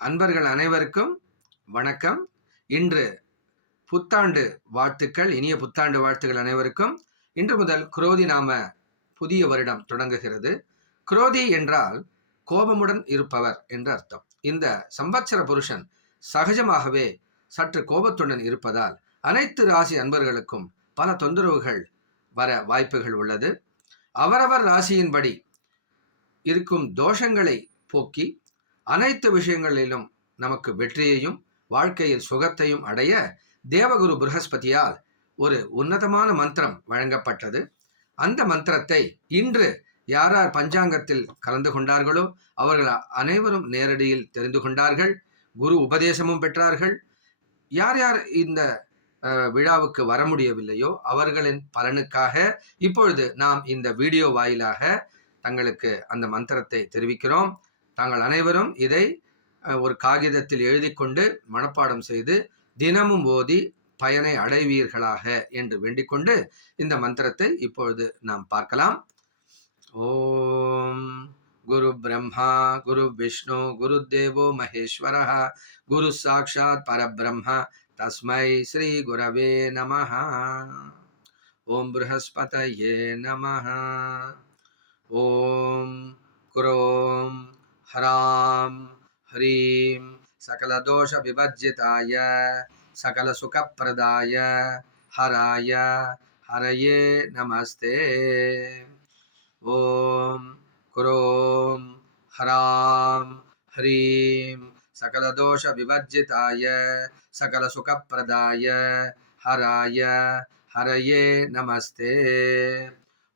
அன்பர்கள் அனைவருக்கும் வணக்கம். இன்று புத்தாண்டு வாழ்த்துக்கள், இனிய புத்தாண்டு வாழ்த்துக்கள் அனைவருக்கும். இன்று முதல் குரோதி நாம புதிய வருடம் தொடங்குகிறது. குரோதி என்றால் கோபமுடன் இருப்பவர் என்று அர்த்தம். இந்த சம்பத்சர புருஷன் சகஜமாகவே சற்று கோபத்துடன் இருப்பதால் அனைத்து ராசி அன்பர்களுக்கும் பல தொந்தரவுகள் வர வாய்ப்புகள் உள்ளது. அவரவர் ராசியின்படி இருக்கும் தோஷங்களை போக்கி அனைத்து விஷயங்களிலும் நமக்கு வெற்றியையும் வாழ்க்கையில் சுகத்தையும் அடைய தேவகுரு ப்ரஹஸ்பதியால் ஒரு உன்னதமான மந்திரம் வழங்கப்பட்டது. அந்த மந்திரத்தை இன்று யார் யார் பஞ்சாங்கத்தில் கலந்து கொண்டார்களோ அவர்கள் அனைவரும் நேரடியில் தெரிந்து கொண்டார்கள். குரு உபதேசமும் பெற்றார்கள். யார் யார் இந்த விழாவுக்கு வர முடியவில்லையோ அவர்களின் பலனுக்காக இப்பொழுது நாம் இந்த வீடியோ வாயிலாக தங்களுக்கு அந்த மந்திரத்தை தெரிவிக்கிறோம். தாங்கள் அனைவரும் இதை ஒரு காகிதத்தில் எழுதி கொண்டு மனப்பாடம் செய்து தினமும் ஓதி பயனை அடைவீர்களாக என்று வேண்டிக் கொண்டு இந்த மந்திரத்தை இப்பொழுது நாம் பார்க்கலாம். ஓம் குரு பிரம்மா குரு விஷ்ணு குரு தேவோ மகேஸ்வரः குரு சாக்ஷாத் பரபிரம்ம தஸ்மை ஸ்ரீ குரவே நமः. ஓம் ப்ரஹஸ்பதயே நமः. ஓம் குரோம் ஹராம் ஹ்ரீம் சகலதோஷ விவர்ஜிதாய சகல சுகப்பிரதாய ஹராய ஹரயே நமஸ்தே. ஓம் குரோம் ஹராம் ஹ்ரீம் சகலதோஷ விவர்ஜிதாய சகல சுகப்பிரதாய ஹராய ஹரயே நமஸ்தே.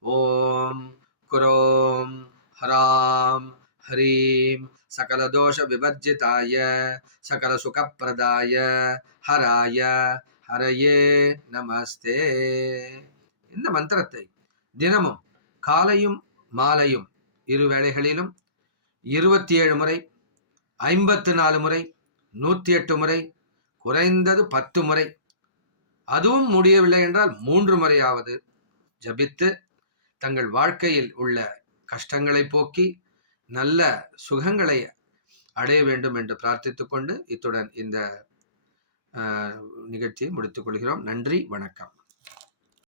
ஓம் குரோம் ஹராம் ஹ்ரீம் சகல தோஷ விவர்ஜிதாய சகல சுகப்பிரதாய ஹராய ஹரயே நமஸ்தே. இந்த மந்திரத்தை தினமும் காலையும் மாலையும் இரு வேளைகளிலும் 27 முறை, 54 முறை, 108 முறை, குறைந்தது 10 முறை, அதுவும் முடியவில்லை என்றால் 3 முறையாவது ஜபித்து தங்கள் வாழ்க்கையில் உள்ள கஷ்டங்களை போக்கி நல்ல சுகங்களை அடைய வேண்டும் என்று பிரார்த்தித்துக் கொண்டு இத்துடன் இந்த நிகழ்ச்சியை முடித்துக் கொள்கிறோம். நன்றி, வணக்கம்.